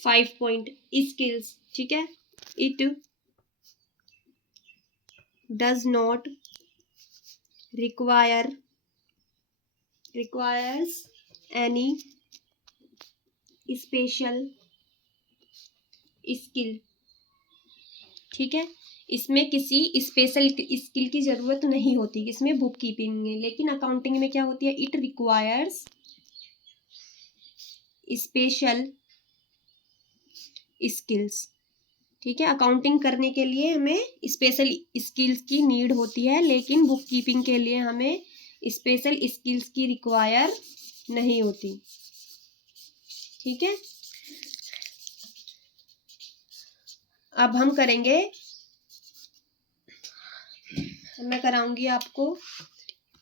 5 point skills, ठीक है। It does not requires any special skill, ठीक है। इसमें किसी स्पेशल स्किल की जरूरत नहीं होती, इसमें बुक कीपिंग में। लेकिन अकाउंटिंग में क्या होती है, इट रिक्वायर्स स्पेशल स्किल्स, ठीक है। अकाउंटिंग करने के लिए हमें स्पेशल स्किल्स की नीड होती है, लेकिन बुक कीपिंग के लिए हमें स्पेशल स्किल्स की रिक्वायर नहीं होती, ठीक है। अब हम करेंगे, मैं कराऊंगी आपको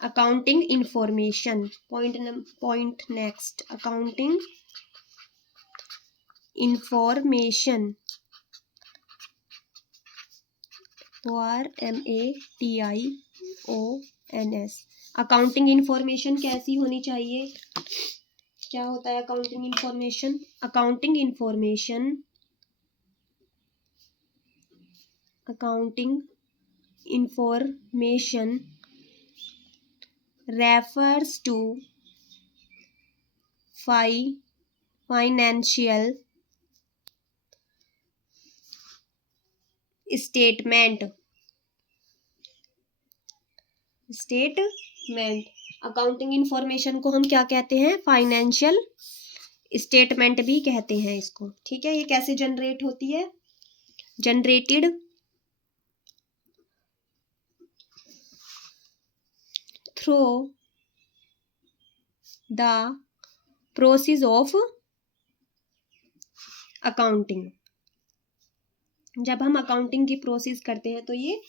accounting information. Point next, accounting information, RMATIONS। Accounting information कैसी होनी चाहिए, क्या होता है accounting information? Accounting information refers to financial statement। Accounting information को हम क्या कहते हैं, फाइनेंशियल स्टेटमेंट भी कहते हैं इसको, ठीक है। ये कैसे जनरेट होती है, generated through the process of accounting. जब हम अकाउंटिंग की प्रोसेस करते हैं तो ये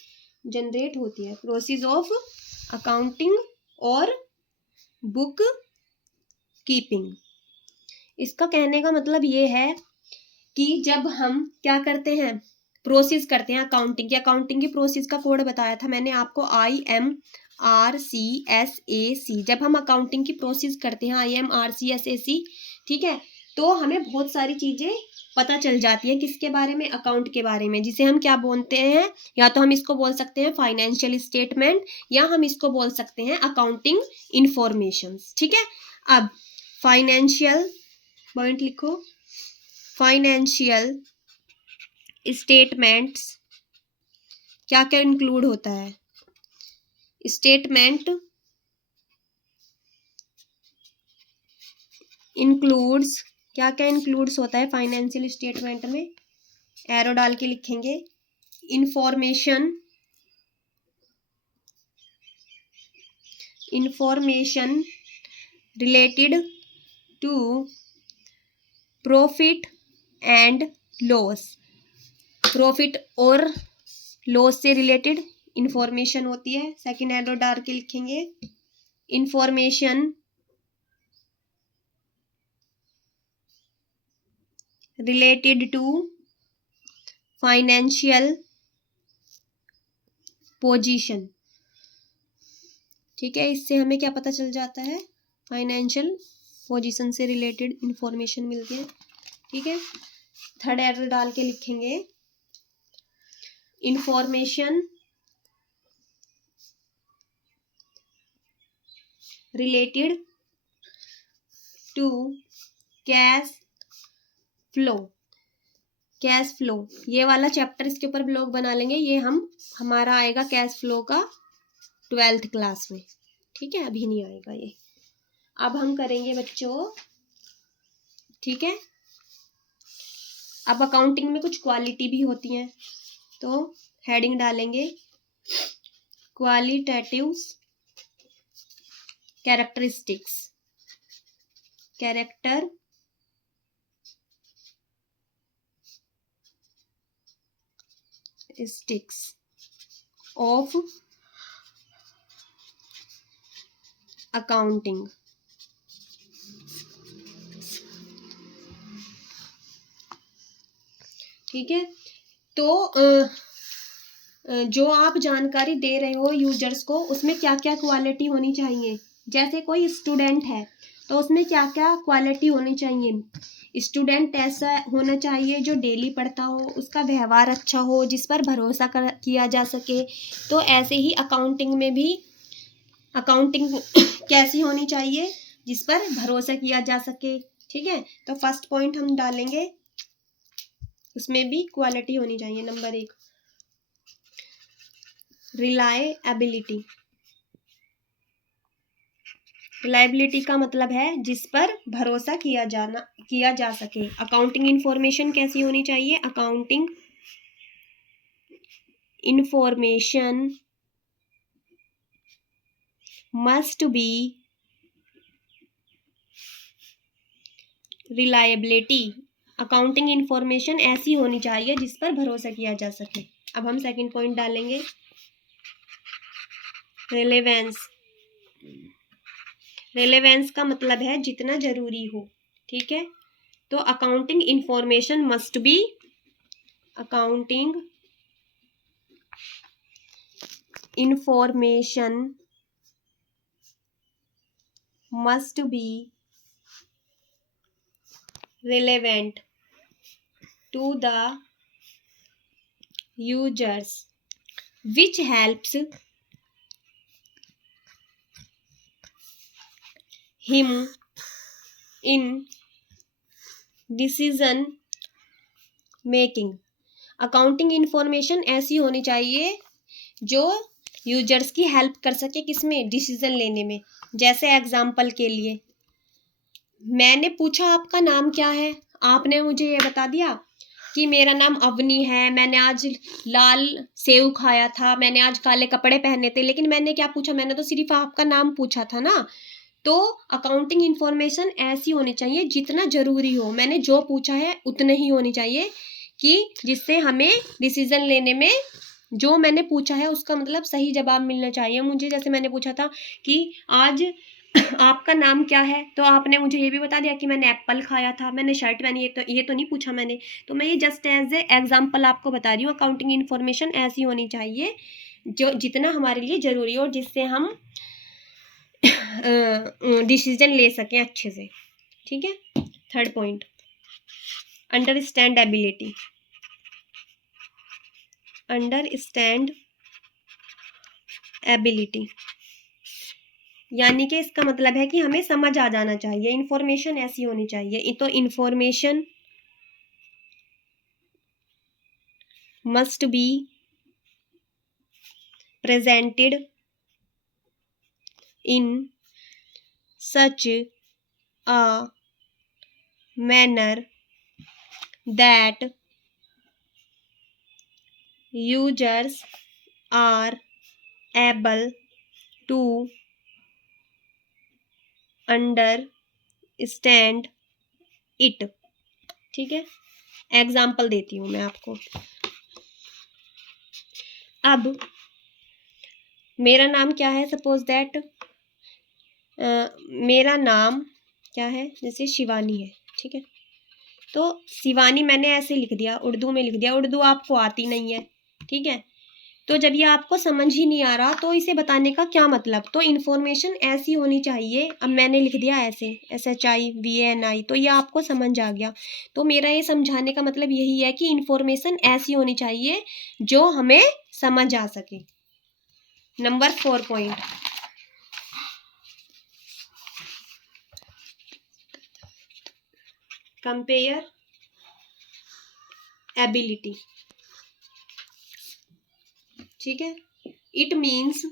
जनरेट होती है, प्रोसेस ऑफ अकाउंटिंग और बुक कीपिंग। इसका कहने का मतलब ये है कि जब हम क्या करते हैं, प्रोसेस करते हैं अकाउंटिंग की प्रोसेस का कोड बताया था मैंने आपको, IMRCSAC। जब हम अकाउंटिंग की प्रोसेस करते हैं IMRCSAC, ठीक है, तो हमें बहुत सारी चीजें पता चल जाती है। किसके बारे में, अकाउंट के बारे में, जिसे हम क्या बोलते हैं, या तो हम इसको बोल सकते हैं फाइनेंशियल स्टेटमेंट, या हम इसको बोल सकते हैं अकाउंटिंग इंफॉर्मेशन, ठीक है। अब फाइनेंशियल, पॉइंट लिखो, फाइनेंशियल स्टेटमेंट्स क्या क्या इंक्लूड होता है, स्टेटमेंट इंक्लूड्स, क्या क्या इंक्लूड्स होता है फाइनेंशियल स्टेटमेंट में, एरो डाल के लिखेंगे। Information related to profit and loss, profit और लॉस से रिलेटेड इंफॉर्मेशन होती है। सेकंड एरो डाल के लिखेंगे, information related to financial position, ठीक है। इससे हमें क्या पता चल जाता है, फाइनेंशियल पोजीशन से रिलेटेड इंफॉर्मेशन मिलती है, ठीक है। थर्ड एरो डाल के लिखेंगे, information related to cash flow. ये वाला चैप्टर इसके ऊपर ब्लॉग बना लेंगे, ये हमारा आएगा कैश फ्लो का 12th क्लास में, ठीक है, अभी नहीं आएगा ये। अब हम करेंगे बच्चों, ठीक है। अब अकाउंटिंग में कुछ क्वालिटी भी होती हैं, तो हेडिंग डालेंगे क्वालिटेटिव कैरेक्टरिस्टिक्स ऑफ अकाउंटिंग, ठीक है। तो जो आप जानकारी दे रहे हो यूजर्स को, उसमें क्या क्या क्वालिटी होनी चाहिए। जैसे कोई स्टूडेंट है तो उसमें क्या क्या क्वालिटी होनी चाहिए, स्टूडेंट ऐसा होना चाहिए जो डेली पढ़ता हो, उसका व्यवहार अच्छा हो, जिस पर भरोसा किया जा सके। तो ऐसे ही अकाउंटिंग में भी अकाउंटिंग कैसी होनी चाहिए, जिस पर भरोसा किया जा सके। ठीक है, तो फर्स्ट पॉइंट हम डालेंगे, उसमें भी क्वालिटी होनी चाहिए। Number 1, reliability. रिलायबिलिटी का मतलब है जिस पर भरोसा किया जा सके। अकाउंटिंग इंफॉर्मेशन कैसी होनी चाहिए? Accounting information must B reliability. Accounting information ऐसी होनी चाहिए जिस पर भरोसा किया जा सके। अब हम सेकंड पॉइंट डालेंगे, रेलेवेंस। रेलेवेंस का मतलब है जितना जरूरी हो। ठीक है, तो accounting information must B, accounting information must B relevant to the users, which helps him in decision making। Accounting information ऐसी होनी चाहिए जो यूजर्स की हेल्प कर सके, किसमें? डिसीजन लेने में। जैसे एग्जाम्पल के लिए, मैंने पूछा आपका नाम क्या है, आपने मुझे ये बता दिया कि मेरा नाम अवनी है, मैंने आज लाल सेव खाया था, मैंने आज काले कपड़े पहने थे, लेकिन मैंने क्या पूछा? मैंने तो सिर्फ आपका नाम पूछा था ना। तो अकाउंटिंग इंफॉर्मेशन ऐसी होनी चाहिए जितना जरूरी हो, मैंने जो पूछा है उतने ही होनी चाहिए, कि जिससे हमें डिसीजन लेने में जो मैंने पूछा है उसका मतलब सही जवाब मिलना चाहिए मुझे। जैसे मैंने पूछा था कि आज आपका नाम क्या है, तो आपने मुझे ये भी बता दिया कि मैंने एप्पल खाया था, मैंने शर्ट पहनी है, तो ये तो नहीं पूछा मैंने। तो मैं ये जस्ट एज ए एग्जाम्पल आपको बता रही हूँ। अकाउंटिंग इन्फॉर्मेशन ऐसी होनी चाहिए जो जितना हमारे लिए ज़रूरी हो और जिससे हम डिसीजन ले सकें अच्छे से। ठीक है, third point, understandability. Understand ability यानी कि इसका मतलब है कि हमें समझ आ जाना चाहिए। इंफॉर्मेशन ऐसी होनी चाहिए, तो information must be presented in such a manner that users are able to understand it. ठीक है, एग्जाम्पल देती हूँ मैं आपको। अब मेरा नाम क्या है, सपोज दैट मेरा नाम क्या है, जैसे शिवानी है। ठीक है, तो शिवानी मैंने ऐसे लिख दिया, उर्दू में लिख दिया, उर्दू आपको आती नहीं है। ठीक है, तो जब ये आपको समझ ही नहीं आ रहा तो इसे बताने का क्या मतलब? तो इन्फॉर्मेशन ऐसी होनी चाहिए, अब मैंने लिख दिया ऐसे SHIVANI, तो ये आपको समझ आ गया। तो मेरा ये समझाने का मतलब यही है कि इन्फॉर्मेशन ऐसी होनी चाहिए जो हमें समझ आ सके। Number 4 point, comparability. ठीक है, it means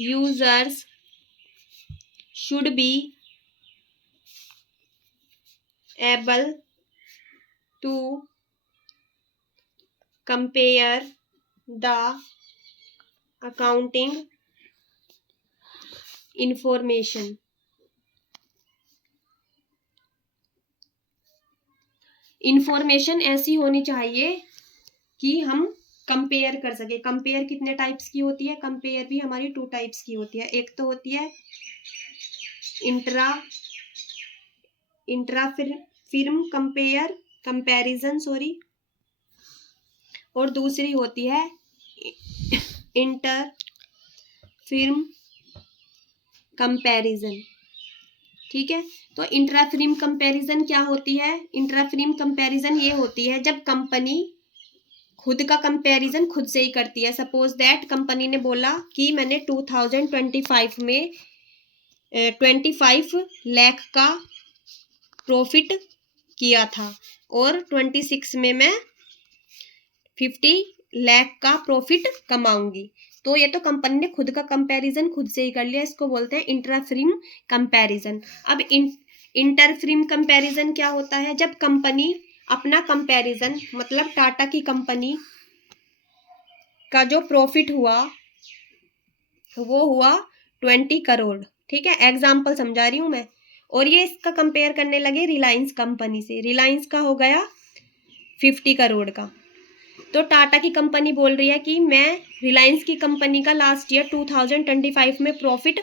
users should be able to compare the accounting information. Information ऐसी होनी चाहिए कि हम कंपेयर कर सके। कंपेयर कितने टाइप्स की होती है? कंपेयर भी हमारी 2 टाइप्स की होती है। एक तो होती है इंट्रा फिर्म कंपैरिजन और दूसरी होती है इंटर फिर्म कंपैरिजन। ठीक है। तो इंट्राफ्रीम कंपैरिजन क्या होती है? इंट्राफ्रीम कंपैरिजन ये होती है जब कंपनी खुद का कंपैरिजन खुद से ही करती है। सपोज दैट कंपनी ने बोला कि मैंने 2025 में 25 लाख का प्रॉफिट किया था और 26 में मैं 50 लाख का प्रॉफिट कमाऊंगी। तो ये तो कंपनी ने खुद का कंपैरिजन खुद से ही कर लिया, इसको बोलते हैं इंट्राफ्रीम कंपैरिजन। अब इंटरफ्रीम कंपैरिजन क्या होता है? जब कंपनी अपना कंपैरिजन, मतलब टाटा की कंपनी का जो प्रॉफिट हुआ वो हुआ 20 करोड़, ठीक है, एग्जाम्पल समझा रही हूं मैं, और ये इसका कंपेयर करने लगे रिलायंस कंपनी से। रिलायंस का हो गया 50 करोड़ का। तो टाटा की कंपनी बोल रही है कि मैं रिलायंस की कंपनी का लास्ट ईयर 2025 में प्रॉफिट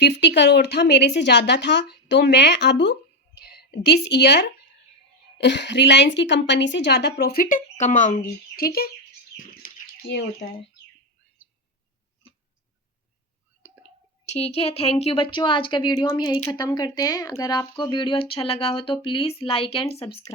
50 करोड़ था, मेरे से ज़्यादा था, तो मैं अब दिस ईयर रिलायंस की कंपनी से ज़्यादा प्रॉफिट कमाऊंगी। ठीक है, ये होता है। ठीक है, थैंक यू बच्चों। आज का वीडियो हम यही ख़त्म करते हैं। अगर आपको वीडियो अच्छा लगा हो तो प्लीज़ लाइक एंड सब्सक्राइब।